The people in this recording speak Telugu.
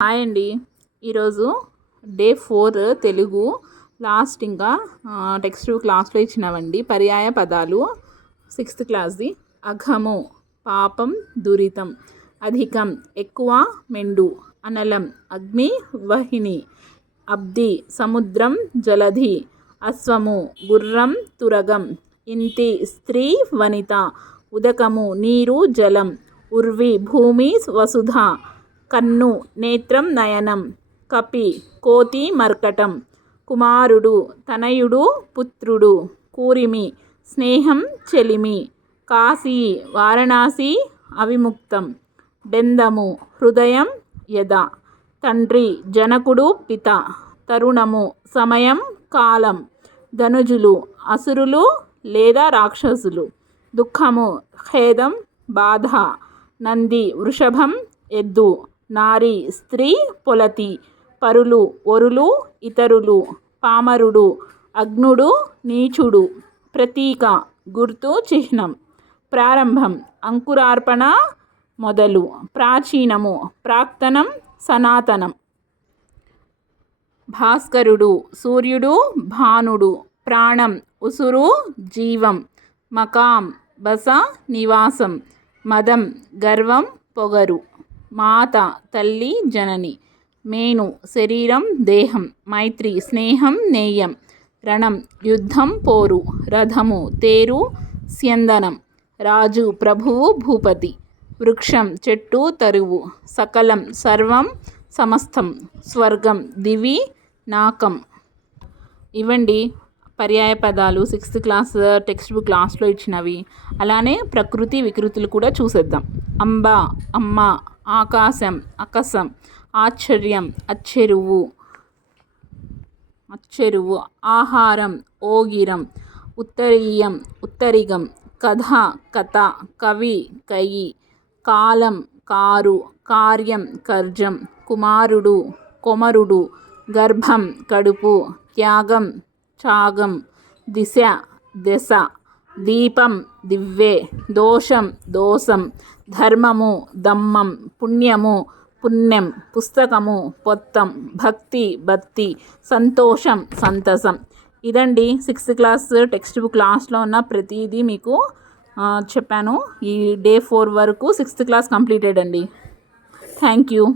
హాయ్ అండి. ఈరోజు డే 4 తెలుగు లాస్ట్ ఇంకా టెక్స్ట్ క్లాస్లో ఇచ్చినవండి. పర్యాయ పదాలు 6th క్లాస్ది. అఘము పాపం దురితం, అధికం ఎక్కువ మెండు, అనలం అగ్ని వహిని, అబ్ది సముద్రం జలధి, అశ్వము గుర్రం తురగం, ఇంతి స్త్రీ వనిత, ఉదకము నీరు జలం, ఉర్వి భూమి వసుధ, కన్ను నేత్రం నయనం, కపి కోతి మర్కటం, కుమారుడు తనయుడు పుత్రుడు, కూరిమి స్నేహం చెలిమి, కాశీ వారణాసి అవిముక్తం, డెందము హృదయం యద, తండ్రి జనకుడు పిత, తరుణము సమయం కాలం, ధనుజులు అసురులు లేదా రాక్షసులు, దుఃఖము ఖేదం బాధ, నంది వృషభం ఎద్దు, నారి స్త్రీ పొలతి, పరులు ఒరులు ఇతరులు, పామరుడు అగ్నుడు నీచుడు, ప్రతీక గుర్తు చిహ్నం, ప్రారంభం అంకురార్పణ మొదలు, ప్రాచీనము ప్రాక్తనం సనాతనం, భాస్కరుడు సూర్యుడు భానుడు, ప్రాణం ఉసురు జీవం, మకాం బస నివాసం, మదం గర్వం పొగరు, మాత తల్లి జనని, మేను శరీరం దేహం, మైత్రి స్నేహం నేయం, రణం యుద్ధం పోరు, రథము తేరు స్యందనం, రాజు ప్రభువు భూపతి, వృక్షం చెట్టు తరువు, సకలం సర్వం సమస్తం, స్వర్గం దివి నాకం. ఇవ్వండి పర్యాయ పదాలు 6th క్లాస్ టెక్స్ట్ బుక్ లాస్ట్లో ఇచ్చినవి. అలానే ప్రకృతి వికృతులు కూడా చూసేద్దాం. అంబ అమ్మ, ఆకాశం అకసం, ఆశ్చర్యం అచ్చెరువు, ఆహారం ఓగిరం, ఉత్తరీయం ఉత్తరిగం, కథ కథ, కవి కయి, కాలం కారు, కార్యం కర్జం, కుమారుడు కొమరుడు, గర్భం కడుపు, త్యాగం త్యాగం, దిశ దెస, దీపం దివ్వె, దోషం దోసం, ధర్మము దమ్మం, పుణ్యము పుణ్యం, పుస్తకము పొత్తం, భక్తి బత్తి, సంతోషం సంతసం. ఇదండి 6th క్లాస్ టెక్స్ట్ బుక్ లాస్ట్లో ఉన్న ప్రతిదీ మీకు చెప్పాను. ఈ డే 4 వరకు 6th క్లాస్ కంప్లీటెడ్ అండి. Thank you.